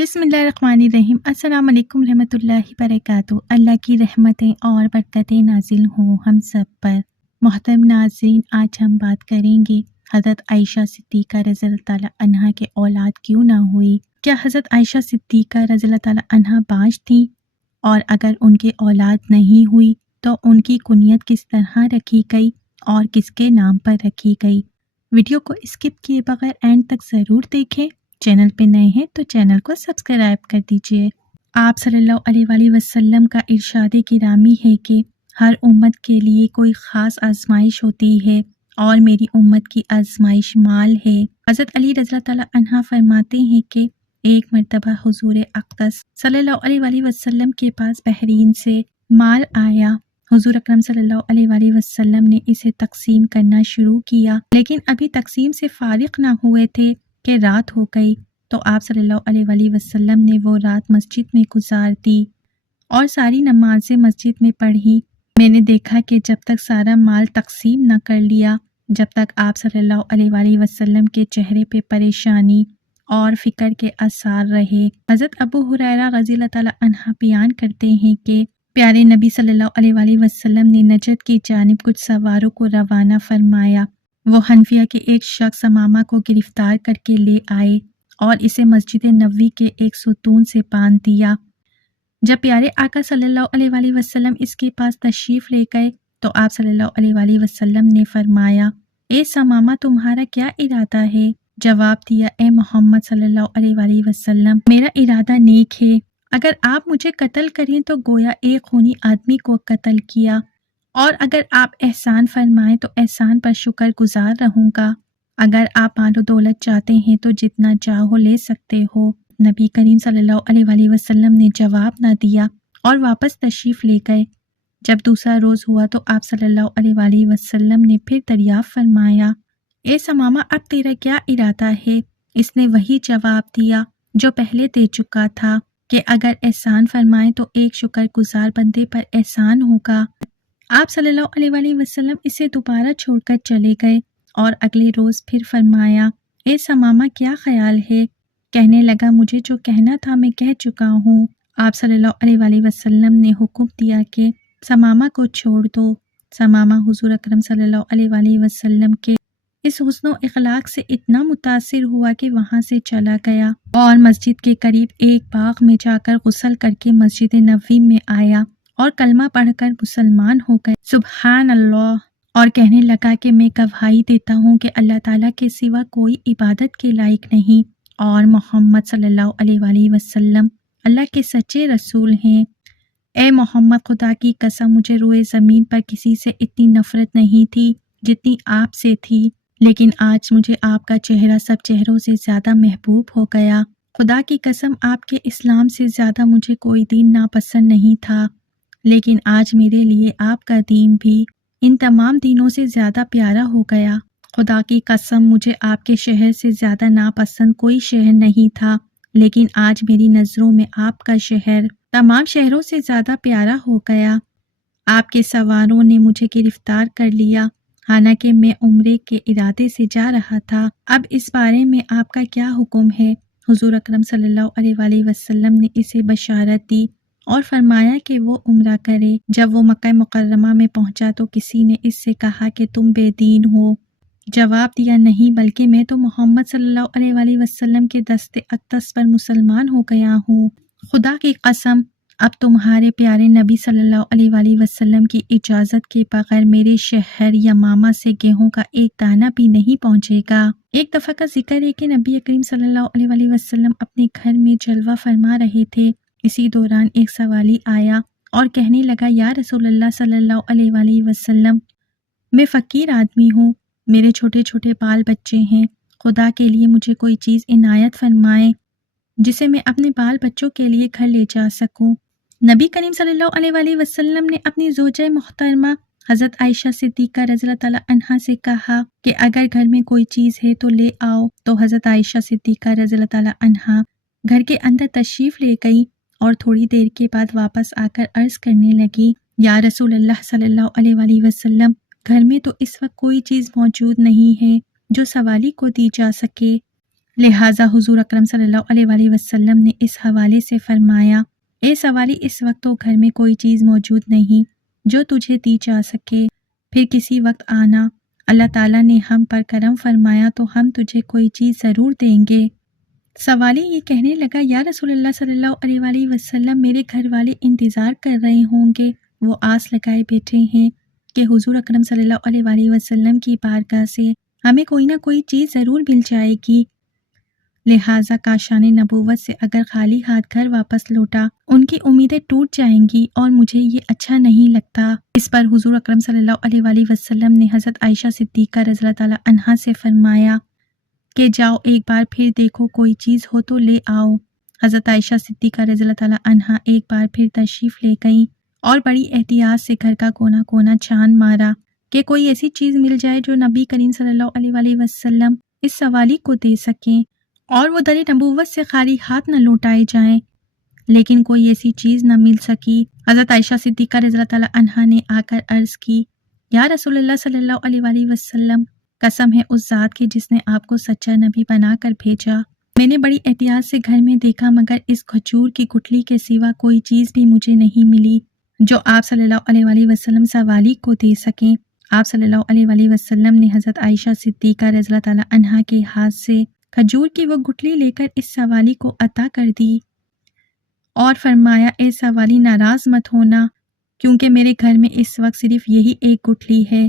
بسم اللہ الرحمن الرحیم۔ السلام علیکم رحمۃ اللہ وبرکاتہ۔ اللہ کی رحمتیں اور برکتیں نازل ہوں ہم سب پر۔ محترم ناظرین، آج ہم بات کریں گے حضرت عائشہ صدیقہ رضی اللہ تعالیٰ عنہا کے اولاد کیوں نہ ہوئی۔ کیا حضرت عائشہ صدیقہ رضی اللہ تعالیٰ عنہا باج تھیں؟ اور اگر ان کے اولاد نہیں ہوئی تو ان کی کنیت کس طرح رکھی گئی اور کس کے نام پر رکھی گئی؟ ویڈیو کو اسکپ کیے بغیر اینڈ تک ضرور دیکھیں۔ چینل پہ نئے ہیں تو چینل کو سبسکرائب کر دیجئے۔ آپ صلی اللہ علیہ وآلہ وسلم کا ارشاد گرامی ہے کہ ہر امت کے لیے کوئی خاص آزمائش ہوتی ہے اور میری امت کی آزمائش مال ہے۔ حضرت علی رضی اللہ تعالیٰ عنہ فرماتے ہیں کہ ایک مرتبہ حضور اقدس صلی اللہ علیہ وآلہ وسلم کے پاس بحرین سے مال آیا۔ حضور اکرم صلی اللہ علیہ وآلہ وسلم نے اسے تقسیم کرنا شروع کیا، لیکن ابھی تقسیم سے فارغ نہ ہوئے تھے کہ رات ہو گئی، تو آپ صلی اللہ علیہ وآلہ وسلم نے وہ رات مسجد میں گزار دی اور ساری نمازیں مسجد میں پڑھی۔ میں نے دیکھا کہ جب تک سارا مال تقسیم نہ کر لیا، جب تک آپ صلی اللہ علیہ وآلہ وسلم کے چہرے پہ پریشانی اور فکر کے آثار رہے۔ حضرت ابو ہریرہ رضی اللہ تعالیٰ عنہ بیان کرتے ہیں کہ پیارے نبی صلی اللہ علیہ وآلہ وسلم نے نجد کی جانب کچھ سواروں کو روانہ فرمایا۔ وہ حنفیہ کے ایک شخص ثمامہ کو گرفتار کر کے لے آئے اور اسے مسجد نبوی کے ایک ستون سے باندھ دیا۔ جب پیارے آقا صلی اللہ علیہ وآلہ وسلم اس کے پاس تشریف لے گئے تو آپ صلی اللہ علیہ وآلہ وسلم نے فرمایا، اے ثمامہ، تمہارا کیا ارادہ ہے؟ جواب دیا، اے محمد صلی اللہ علیہ وآلہ وسلم، میرا ارادہ نیک ہے۔ اگر آپ مجھے قتل کریں تو گویا ایک خونی آدمی کو قتل کیا، اور اگر آپ احسان فرمائیں تو احسان پر شکر گزار رہوں گا۔ اگر آپ مال و دولت چاہتے ہیں تو جتنا چاہو لے سکتے ہو۔ نبی کریم صلی اللہ علیہ وآلہ وسلم نے جواب نہ دیا اور واپس تشریف لے گئے۔ جب دوسرا روز ہوا تو آپ صلی اللہ علیہ وآلہ وسلم نے پھر دریافت فرمایا، اے ثمامہ، اب تیرا کیا ارادہ ہے؟ اس نے وہی جواب دیا جو پہلے دے چکا تھا کہ اگر احسان فرمائیں تو ایک شکر گزار بندے پر احسان ہوگا۔ آپ صلی اللہ علیہ وآلہ وسلم اسے دوبارہ چھوڑ کر چلے گئے اور اگلے روز پھر فرمایا، اے ثمامہ، کیا خیال ہے؟ کہنے لگا، مجھے جو کہنا تھا میں کہہ چکا ہوں۔ آپ صلی اللہ علیہ وآلہ وسلم نے حکم دیا کہ ثمامہ کو چھوڑ دو۔ ثمامہ حضور اکرم صلی اللہ علیہ وآلہ وسلم کے اس حسن و اخلاق سے اتنا متاثر ہوا کہ وہاں سے چلا گیا اور مسجد کے قریب ایک باغ میں جا کر غسل کر کے مسجد نبوی میں آیا اور کلمہ پڑھ کر مسلمان ہو گئے۔ سبحان اللہ! اور کہنے لگا کہ میں گواہی دیتا ہوں کہ اللہ تعالیٰ کے سوا کوئی عبادت کے لائق نہیں اور محمد صلی اللہ علیہ وآلہ وسلم اللہ کے سچے رسول ہیں۔ اے محمد، خدا کی قسم، مجھے روئے زمین پر کسی سے اتنی نفرت نہیں تھی جتنی آپ سے تھی، لیکن آج مجھے آپ کا چہرہ سب چہروں سے زیادہ محبوب ہو گیا۔ خدا کی قسم، آپ کے اسلام سے زیادہ مجھے کوئی دین ناپسند نہیں تھا، لیکن آج میرے لیے آپ کا دین بھی ان تمام دینوں سے زیادہ پیارا ہو گیا۔ خدا کی قسم، مجھے آپ کے شہر سے زیادہ ناپسند کوئی شہر نہیں تھا، لیکن آج میری نظروں میں آپ کا شہر تمام شہروں سے زیادہ پیارا ہو گیا۔ آپ کے سواروں نے مجھے گرفتار کر لیا، حالانکہ میں عمرے کے ارادے سے جا رہا تھا۔ اب اس بارے میں آپ کا کیا حکم ہے؟ حضور اکرم صلی اللہ علیہ وآلہ وسلم نے اسے بشارت دی اور فرمایا کہ وہ عمرہ کرے۔ جب وہ مکہ مکرمہ میں پہنچا تو کسی نے اس سے کہا کہ تم بے دین ہو۔ جواب دیا، نہیں، بلکہ میں تو محمد صلی اللہ علیہ وآلہ وسلم کے دست اقدس پر مسلمان ہو گیا ہوں۔ خدا کی قسم، اب تمہارے پیارے نبی صلی اللہ علیہ وآلہ وسلم کی اجازت کے بغیر میرے شہر یمامہ سے گیہوں کا ایک دانہ بھی نہیں پہنچے گا۔ ایک دفعہ کا ذکر ہے کہ نبی کریم صلی اللہ علیہ وآلہ وسلم اپنے گھر میں جلوہ فرما رہے تھے۔ اسی دوران ایک سوالی آیا اور کہنے لگا، یا رسول اللہ صلی اللہ علیہ وآلہ وسلم، میں فقیر آدمی ہوں، میرے چھوٹے چھوٹے بال بچے ہیں، خدا کے لیے مجھے کوئی چیز عنایت فرمائیں جسے میں اپنے بال بچوں کے لیے گھر لے جا سکوں۔ نبی کریم صلی اللہ علیہ وآلہ وسلم نے اپنی زوجہ محترمہ حضرت عائشہ صدیقہ رضی اللہ تعالیٰ عنہا سے کہا کہ اگر گھر میں کوئی چیز ہے تو لے آؤ، تو حضرت عائشہ صدیقہ رضی اللہ تعالیٰ عنہا گھر کے اندر تشریف لے گئی اور تھوڑی دیر کے بعد واپس آ کر عرض کرنے لگی، یا رسول اللہ صلی اللہ علیہ وآلہ وسلم، گھر میں تو اس وقت کوئی چیز موجود نہیں ہے جو سوالی کو دی جا سکے، لہٰذا حضور اکرم صلی اللہ علیہ وآلہ وسلم نے اس حوالے سے فرمایا، اے سوالی، اس وقت تو گھر میں کوئی چیز موجود نہیں جو تجھے دی جا سکے، پھر کسی وقت آنا، اللہ تعالیٰ نے ہم پر کرم فرمایا تو ہم تجھے کوئی چیز ضرور دیں گے۔ سوالی یہ کہنے لگا، یا رسول اللہ صلی اللہ علیہ وآلہ وسلم، میرے گھر والے انتظار کر رہے ہوں گے، وہ آس لگائے بیٹھے ہیں کہ حضور اکرم صلی اللہ علیہ وآلہ وسلم کی بارگاہ سے ہمیں کوئی نہ کوئی چیز ضرور مل جائے گی، لہٰذا کاشان نبوت سے اگر خالی ہاتھ گھر واپس لوٹا ان کی امیدیں ٹوٹ جائیں گی اور مجھے یہ اچھا نہیں لگتا۔ اس پر حضور اکرم صلی اللہ علیہ وآلہ وسلم نے حضرت عائشہ صدیقہ رضی اللہ تعالیٰ عنہا سے فرمایا کہ جاؤ ایک بار پھر دیکھو، کوئی چیز ہو تو لے آؤ۔ حضرت عائشہ صدیقہ رضی اللہ تعالیٰ عنہا ایک بار پھر تشریف لے گئیں اور بڑی احتیاط سے گھر کا کونا کونا چھان مارا کہ کوئی ایسی چیز مل جائے جو نبی کریم صلی اللہ علیہ وآلہ وسلم اس سوالی کو دے سکیں اور وہ در نبوت سے خالی ہاتھ نہ لوٹائے جائیں، لیکن کوئی ایسی چیز نہ مل سکی۔ حضرت عائشہ صدیقہ رضی اللہ تعالیٰ عنہا نے آ کر عرض کی، یا رسول اللہ صلی اللہ علیہ وآلہ وسلم، قسم ہے اس ذات کے جس نے آپ کو سچا نبی بنا کر بھیجا، میں نے بڑی احتیاط سے گھر میں دیکھا مگر اس کھجور کی گٹھلی کے سوا کوئی چیز بھی مجھے نہیں ملی جو آپ صلی اللہ علیہ وآلہ وسلم سوالی کو دے سکیں۔ آپ صلی اللہ علیہ وآلہ وسلم نے حضرت عائشہ صدیقہ رضی اللہ تعالیٰ عنہا کے ہاتھ سے کھجور کی وہ گٹھلی لے کر اس سوالی کو عطا کر دی اور فرمایا، اے سوالی، ناراض مت ہونا کیونکہ میرے گھر میں اس وقت صرف یہی ایک گٹھلی ہے،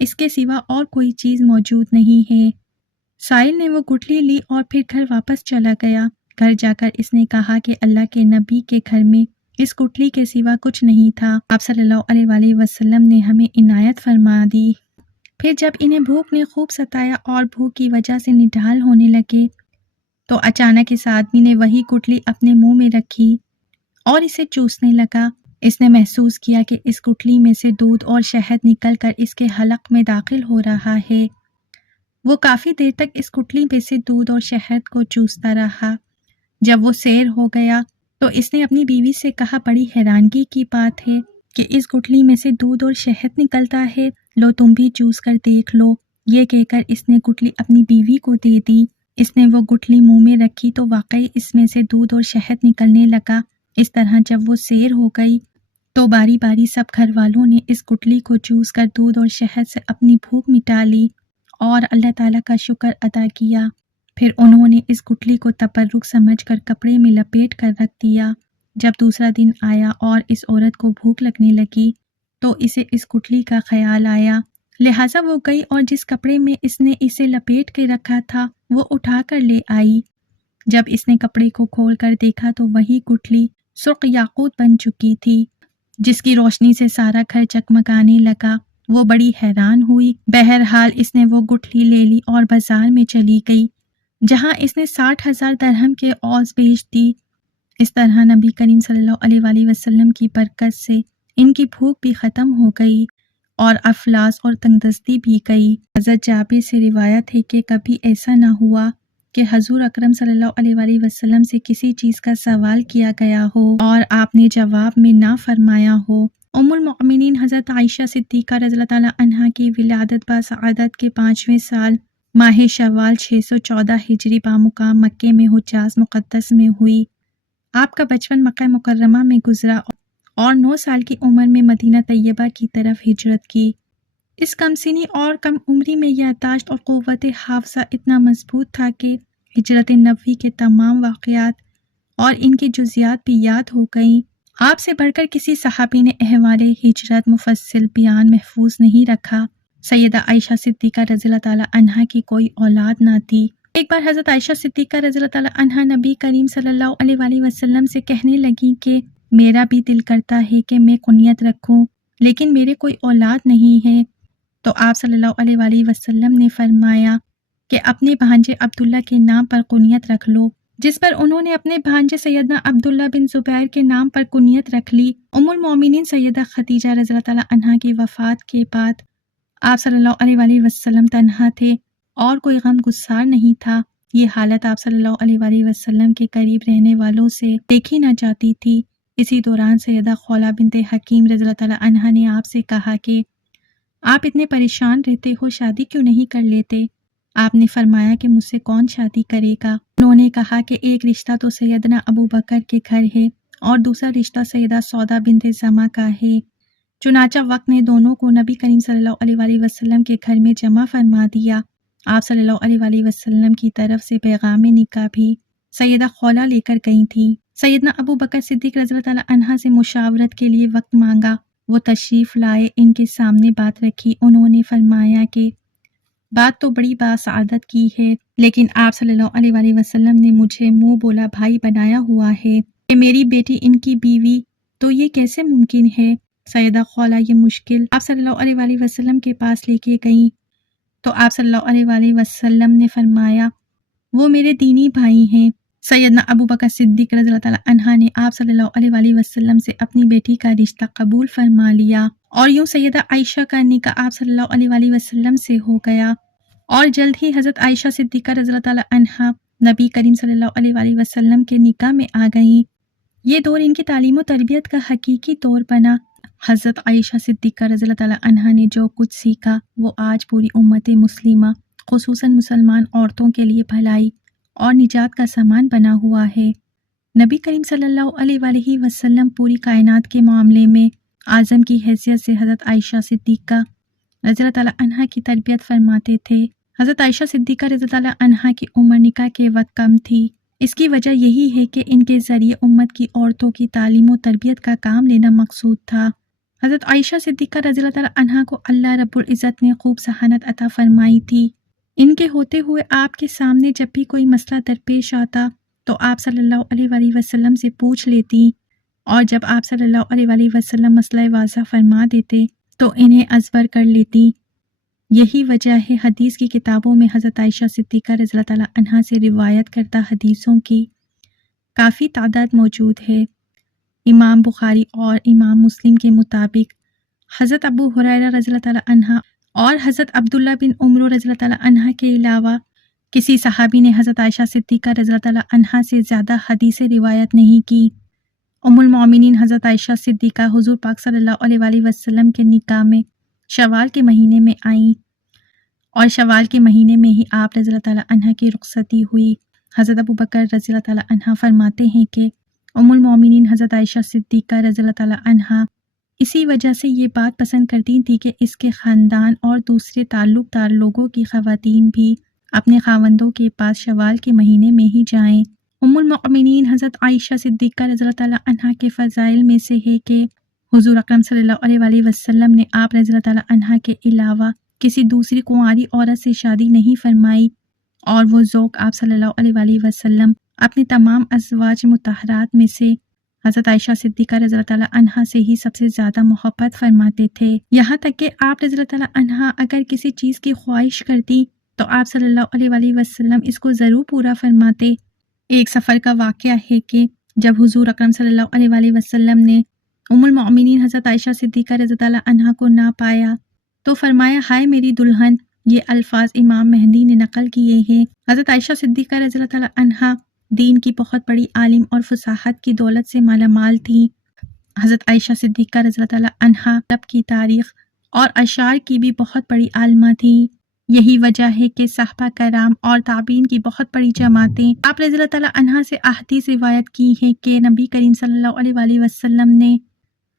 اس کے سوا اور کوئی چیز موجود نہیں ہے۔ سائل نے وہ گٹھلی لی اور پھر گھر واپس چلا گیا۔ گھر جا کر اس نے کہا کہ اللہ کے نبی کے گھر میں اس گٹھلی کے سوا کچھ نہیں تھا، آپ صلی اللہ علیہ وآلہ وسلم نے ہمیں عنایت فرما دی۔ پھر جب انہیں بھوک نے خوب ستایا اور بھوک کی وجہ سے نڈھال ہونے لگے تو اچانک اس آدمی نے وہی گٹھلی اپنے منہ میں رکھی اور اسے چوسنے لگا۔ اس نے محسوس کیا کہ اس گٹھلی میں سے دودھ اور شہد نکل کر اس کے حلق میں داخل ہو رہا ہے۔ وہ کافی دیر تک اس گٹھلی میں سے دودھ اور شہد کو چوستا رہا۔ جب وہ سیر ہو گیا تو اس نے اپنی بیوی سے کہا، بڑی حیرانگی کی بات ہے کہ اس گٹھلی میں سے دودھ اور شہد نکلتا ہے، لو تم بھی چوس کر دیکھ لو۔ یہ کہہ کر اس نے گٹھلی اپنی بیوی کو دے دی۔ اس نے وہ گٹھلی منہ میں رکھی تو واقعی اس میں سے دودھ اور شہد نکلنے لگا۔ اس طرح جب وہ سیر ہو گئی تو باری باری سب گھر والوں نے اس گٹھلی کو چوس کر دودھ اور شہد سے اپنی بھوک مٹا لی اور اللہ تعالیٰ کا شکر ادا کیا۔ پھر انہوں نے اس گٹھلی کو تبرک سمجھ کر کپڑے میں لپیٹ کر رکھ دیا۔ جب دوسرا دن آیا اور اس عورت کو بھوک لگنے لگی تو اسے اس گٹھلی کا خیال آیا، لہٰذا وہ گئی اور جس کپڑے میں اس نے اسے لپیٹ کے رکھا تھا وہ اٹھا کر لے آئی۔ جب اس نے کپڑے کو کھول کر دیکھا تو وہی گٹھلی سرخ یاقوت بن چکی تھی جس کی روشنی سے سارا گھر چکمگانے لگا۔ وہ بڑی حیران ہوئی۔ بہرحال اس نے وہ گٹھلی لے لی اور بازار میں چلی گئی جہاں اس نے 60,000 درہم کے عوض بیچ دی۔ اس طرح نبی کریم صلی اللہ علیہ وآلہ وسلم کی برکت سے ان کی بھوک بھی ختم ہو گئی اور افلاس اور تنگدستی بھی گئی۔ حضرت جابر سے روایت ہے کہ کبھی ایسا نہ ہوا کہ حضور اکرم صلی اللہ علیہ وآلہ وسلم سے کسی چیز کا سوال کیا گیا ہو اور آپ نے جواب میں نہ فرمایا ہو۔ ام المؤمنین حضرت عائشہ صدیقہ رضی اللہ تعالیٰ عنہا کی ولادت باسعادت کے 5ویں سال ماہ شوال 614 ہجری بامقام مکے میں حجاز مقدس میں ہوئی۔ آپ کا بچپن مکہ مکرمہ میں گزرا اور 9 سال کی عمر میں مدینہ طیبہ کی طرف ہجرت کی۔ اس کم سنی اور کم عمری میں یادداشت اور قوت حافظہ اتنا مضبوط تھا کہ ہجرت نبوی کے تمام واقعات اور ان کی جزیات بھی یاد ہو گئیں۔ آپ سے بڑھ کر کسی صحابی نے احوال ہجرت مفصل بیان محفوظ نہیں رکھا۔ سیدہ عائشہ صدیقہ رضی اللہ تعالیٰ عنہا کی کوئی اولاد نہ تھی۔ ایک بار حضرت عائشہ صدیقہ رضی اللہ تعالیٰ عنہا نبی کریم صلی اللہ علیہ وآلہ وسلم سے کہنے لگیں کہ میرا بھی دل کرتا ہے کہ میں کنیت رکھوں لیکن میرے کوئی اولاد نہیں ہے، تو آپ صلی اللہ علیہ وآلہ وسلم نے فرمایا کہ اپنے بھانجے عبداللہ کے نام پر کنیت رکھ لو، جس پر انہوں نے اپنے بھانجے سیدنا عبداللہ بن زبیر کے نام پر کنیت رکھ لی۔ ام المومنین سیدہ خدیجہ رضی اللہ تعالیٰ عنہا کی وفات کے بعد آپ صلی اللہ علیہ وآلہ وسلم تنہا تھے اور کوئی غم گسار نہیں تھا۔ یہ حالت آپ صلی اللہ علیہ وآلہ وسلم کے قریب رہنے والوں سے دیکھی نہ جاتی تھی۔ اسی دوران سیدہ خولہ بنت حکیم رضی اللہ تعالیٰ عنہا نے آپ سے کہا کہ آپ اتنے پریشان رہتے ہو، شادی کیوں نہیں کر لیتے؟ آپ نے فرمایا کہ مجھ سے کون شادی کرے گا؟ انہوں نے کہا کہ ایک رشتہ تو سیدنا ابو بکر کے گھر ہے اور دوسرا رشتہ سیدہ سودا بنت زمعہ کا ہے۔ چنانچہ وقت نے دونوں کو نبی کریم صلی اللہ علیہ وآلہ وسلم کے گھر میں جمع فرما دیا۔ آپ صلی اللہ علیہ وآلہ وسلم کی طرف سے پیغام نکاح بھی سیدہ خولہ لے کر گئی تھی۔ سیدنا ابو بکر صدیق رضی اللہ تعالیٰ عنہ سے مشاورت کے لیے وقت مانگا۔ وہ تشریف لائے، ان کے سامنے بات رکھی۔ انہوں نے فرمایا کہ بات تو بڑی باسعادت کی ہے، لیکن آپ صلی اللہ علیہ وآلہ وسلم نے مجھے منہ بولا بھائی بنایا ہوا ہے کہ میری بیٹی ان کی بیوی، تو یہ کیسے ممکن ہے؟ سیدہ خولہ یہ مشکل آپ صلی اللہ علیہ وآلہ وسلم کے پاس لے کے گئیں تو آپ صلی اللہ علیہ وآلہ وسلم نے فرمایا وہ میرے دینی بھائی ہیں۔ سیدنا ابو بکر صدیق رضی اللہ تعالیٰ عنہ نے آپ صلی اللہ علیہ وآلہ وسلم سے اپنی بیٹی کا رشتہ قبول فرما لیا، اور یوں سیدہ عائشہ کا نکاح آپ صلی اللہ علیہ وآلہ وسلم سے ہو گیا، اور جلد ہی حضرت عائشہ صدیقہ رضی اللہ تعالیٰ عنہا نبی کریم صلی اللہ علیہ وآلہ وسلم کے نکاح میں آ گئیں۔ یہ دور ان کی تعلیم و تربیت کا حقیقی طور بنا۔ حضرت عائشہ صدیقہ رضی اللہ تعالیٰ عنہا نے جو کچھ سیکھا وہ آج پوری امت مسلمہ خصوصاً مسلمان عورتوں کے لیے بھلائی اور نجات کا سامان بنا ہوا ہے۔ نبی کریم صلی اللہ علیہ وآلہ وسلم پوری کائنات کے معاملے میں اعظم کی حیثیت سے حضرت عائشہ صدیقہ رضی اللہ تعالیٰ عنہا کی تربیت فرماتے تھے۔ حضرت عائشہ صدیقہ رضی اللہ تعالیٰ عنہا کی عمر نکاح کے وقت کم تھی۔ اس کی وجہ یہی ہے کہ ان کے ذریعے امت کی عورتوں کی تعلیم و تربیت کا کام لینا مقصود تھا۔ حضرت عائشہ صدیقہ رضی اللہ تعالیٰ عنہا کو اللہ رب العزت نے خوب ذہانت عطا فرمائی تھی۔ ان کے ہوتے ہوئے آپ کے سامنے جب بھی کوئی مسئلہ درپیش آتا تو آپ صلی اللہ علیہ وآلہ وسلم سے پوچھ لیتی، اور جب آپ صلی اللہ علیہ وآلہ وسلم مسئلہ واضح فرما دیتے تو انہیں ازبر کر لیتی۔ یہی وجہ ہے حدیث کی کتابوں میں حضرت عائشہ صدیقہ رضی اللہ تعالیٰ عنہا سے روایت کردہ حدیثوں کی کافی تعداد موجود ہے۔ امام بخاری اور امام مسلم کے مطابق حضرت ابو ہریرہ رضی اللہ تعالیٰ عنہ اور حضرت عبداللہ بن عمر رضی اللہ تعالیٰ عنہ کے علاوہ کسی صحابی نے حضرت عائشہ صدیقہ رضی اللہ تعالیٰ عنہ سے زیادہ حدیثیں روایت نہیں کی۔ ام المومنین حضرت عائشہ صدیقہ حضور پاک صلی اللہ علیہ وآلہ وسلم کے نکاح میں شوال کے مہینے میں آئیں، اور شوال کے مہینے میں ہی آپ رضی اللہ تعالیٰ عنہ کی رخصتی ہوئی۔ حضرت ابو بکر رضی اللہ تعالیٰ عنہ فرماتے ہیں کہ ام المومنین حضرت عائشہ صدیقہ رضی اللہ تعالیٰ عنہ اسی وجہ سے یہ بات پسند کرتی تھی کہ اس کے خاندان اور دوسرے تعلق دار لوگوں کی خواتین بھی اپنے خاوندوں کے پاس شوال کے مہینے میں ہی جائیں۔ ام المؤمنین حضرت عائشہ صدیقہ رضی اللہ تعالیٰ عنہ کے فضائل میں سے ہے کہ حضور اکرم صلی اللہ علیہ وآلہ وسلم نے آپ رضی اللہ تعالیٰ عنہ کے علاوہ کسی دوسری کنواری عورت سے شادی نہیں فرمائی، اور وہ ذوق آپ صلی اللہ علیہ وآلہ وسلم اپنے تمام ازواج مطہرات میں سے حضرت عائشہ صدیقہ رضی اللہ تعالیٰ عنہا سے ہی سب سے زیادہ محبت فرماتے تھے۔ یہاں تک کہ آپ رضی اللہ تعالیٰ عنہا اگر کسی چیز کی خواہش کرتی تو آپ صلی اللہ علیہ وآلہ وسلم اس کو ضرور پورا فرماتے۔ ایک سفر کا واقعہ ہے کہ جب حضور اکرم صلی اللہ علیہ وآلہ وسلم نے ام المؤمنین حضرت عائشہ صدیقہ رضی اللہ عنہا کو نہ پایا تو فرمایا ہائے میری دلہن۔ یہ الفاظ امام مہدی نے نقل کیے ہیں۔ حضرت عائشہ صدیقہ رضی اللہ تعالیٰ عنہا دین کی بہت بڑی عالم اور فصاحت کی دولت سے مالا مال تھی۔ حضرت عائشہ صدیقہ رضی اللہ تعالیٰ عنہا عرب کی تاریخ اور اشعار کی بھی بہت بڑی عالمہ تھی۔ یہی وجہ ہے کہ صحابہ کرام اور تابعین کی بہت بڑی جماعتیں آپ رضی اللہ تعالیٰ عنہا سے احادیث روایت کی ہیں کہ نبی کریم صلی اللہ علیہ وآلہ وسلم نے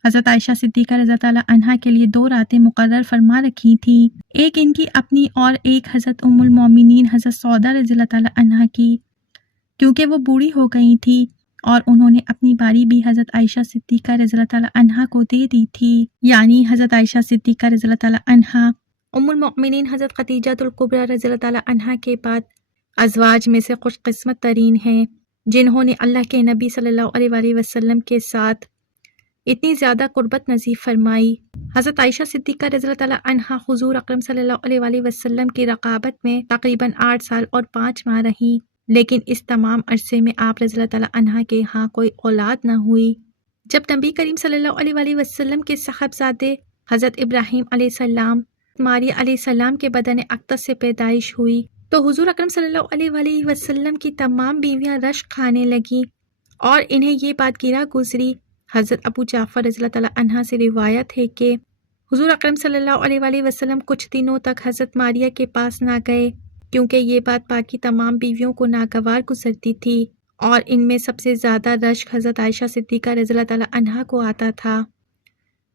حضرت عائشہ صدیقہ رضی اللہ عنہا کے لیے 2 راتیں مقرر فرما رکھی تھیں، ایک ان کی اپنی اور ایک حضرت ام المومنین حضرت سودا رضی اللہ تعالیٰ عنہا کی، کیونکہ وہ بوڑھی ہو گئی تھی اور انہوں نے اپنی باری بھی حضرت عائشہ صدیقہ رضی اللہ تعالیٰ عنہا کو دے دی تھی۔ یعنی حضرت عائشہ صدیقہ رضی اللہ تعالیٰ عنہا ام المؤمنین حضرت خدیجہ الکبریٰ رضی اللہ تعالیٰ عنہا کے بعد ازواج میں سے خوش قسمت ترین ہیں، جنہوں نے اللہ کے نبی صلی اللہ علیہ وآلہ وسلم کے ساتھ اتنی زیادہ قربت نصیب فرمائی۔ حضرت عائشہ صدیقہ رضی اللہ تعالیٰ عنہا حضور اکرم صلی اللہ علیہ وآلہ وسلم کی رقابت میں تقریباً 8 سال اور 5 ماہ رہیں، لیکن اس تمام عرصے میں آپ رضی اللہ تعالیٰ عنہا کے ہاں کوئی اولاد نہ ہوئی۔ جب نبی کریم صلی اللہ علیہ وآلہ وسلم کے صاحبزادے حضرت ابراہیم علیہ السلام ماریہ علیہ السلام کے بدن اقدس سے پیدائش ہوئی تو حضور اکرم صلی اللہ علیہ وآلہ وسلم کی تمام بیویاں رشک کھانے لگیں اور انہیں یہ بات گرا گزری۔ حضرت ابو جعفر رضی اللہ تعالیٰ عنہ سے روایت ہے کہ حضور اکرم صلی اللہ علیہ وآلہ وسلم کچھ دنوں تک حضرت ماریہ کے پاس نہ گئے کیونکہ یہ بات باقی تمام بیویوں کو ناگوار گزرتی تھی، اور ان میں سب سے زیادہ رشک حضرت عائشہ صدیقہ رضی اللہ تعالیٰ عنہا کو آتا تھا۔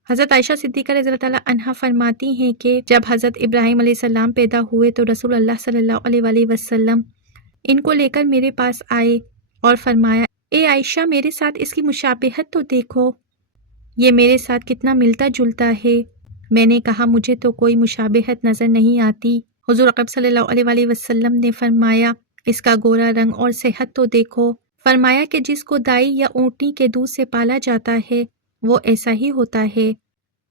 حضرت عائشہ صدیقہ رضی اللہ تعالیٰ عنہا فرماتی ہیں کہ جب حضرت ابراہیم علیہ السلام پیدا ہوئے تو رسول اللہ صلی اللہ علیہ وآلہ وسلم ان کو لے کر میرے پاس آئے اور فرمایا، اے عائشہ میرے ساتھ اس کی مشابہت تو دیکھو، یہ میرے ساتھ کتنا ملتا جلتا ہے۔ میں نے کہا مجھے تو کوئی مشابہت نظر نہیں آتی۔ حضور اکرم صلی اللہ علیہ وآلہ وسلم نے فرمایا، اس کا گورا رنگ اور صحت تو دیکھو۔ فرمایا کہ جس کو دائی یا اونٹنی کے دودھ سے پالا جاتا ہے وہ ایسا ہی ہوتا ہے۔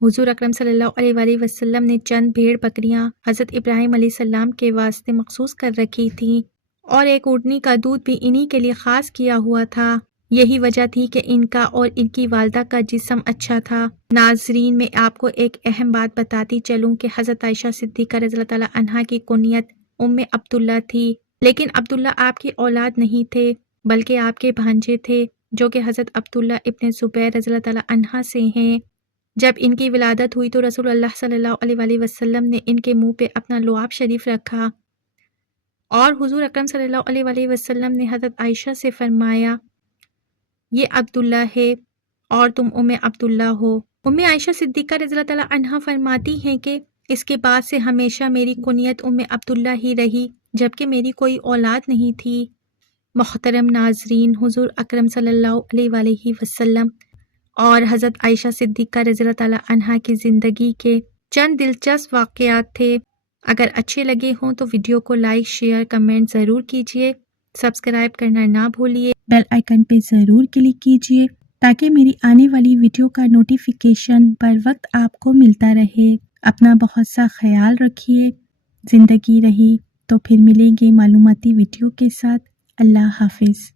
حضور اکرم صلی اللہ علیہ وآلہ وسلم نے چند بھیڑ بکریاں حضرت ابراہیم علیہ السلام کے واسطے مخصوص کر رکھی تھیں، اور ایک اونٹنی کا دودھ بھی انہی کے لیے خاص کیا ہوا تھا۔ یہی وجہ تھی کہ ان کا اور ان کی والدہ کا جسم اچھا تھا۔ ناظرین، میں آپ کو ایک اہم بات بتاتی چلوں کہ حضرت عائشہ صدیقہ رضی اللہ تعالیٰ عنہا کی کنیت ام عبداللہ تھی، لیکن عبداللہ آپ کی اولاد نہیں تھے بلکہ آپ کے بھانجے تھے، جو کہ حضرت عبداللہ ابن زبیر رضی اللہ تعالیٰ عنہ سے ہیں۔ جب ان کی ولادت ہوئی تو رسول اللہ صلی اللہ علیہ وآلہ وسلم نے ان کے منہ پہ اپنا لعاب شریف رکھا، اور حضور اکرم صلی اللہ علیہ وآلہ وسلم نے حضرت عائشہ سے فرمایا، یہ عبداللہ ہے اور تم ام عبداللہ ہو۔ ام عائشہ صدیقہ رضی اللہ تعالیٰ عنہا فرماتی ہیں کہ اس کے بعد سے ہمیشہ میری کنیت ام عبداللہ ہی رہی، جبکہ میری کوئی اولاد نہیں تھی۔ محترم ناظرین، حضور اکرم صلی اللہ علیہ وآلہ وسلم اور حضرت عائشہ صدیقہ رضی اللہ تعالیٰ عنہا کی زندگی کے چند دلچسپ واقعات تھے۔ اگر اچھے لگے ہوں تو ویڈیو کو لائک، شیئر، کمنٹ ضرور کیجیے، سبسکرائب کرنا نہ بھولیے، بیل آئیکن پہ ضرور کلک کیجیے تاکہ میری آنے والی ویڈیو کا نوٹیفیکیشن پر وقت آپ کو ملتا رہے۔ اپنا بہت سا خیال رکھیے۔ زندگی رہی تو پھر ملیں گے معلوماتی ویڈیو کے ساتھ۔ اللہ حافظ۔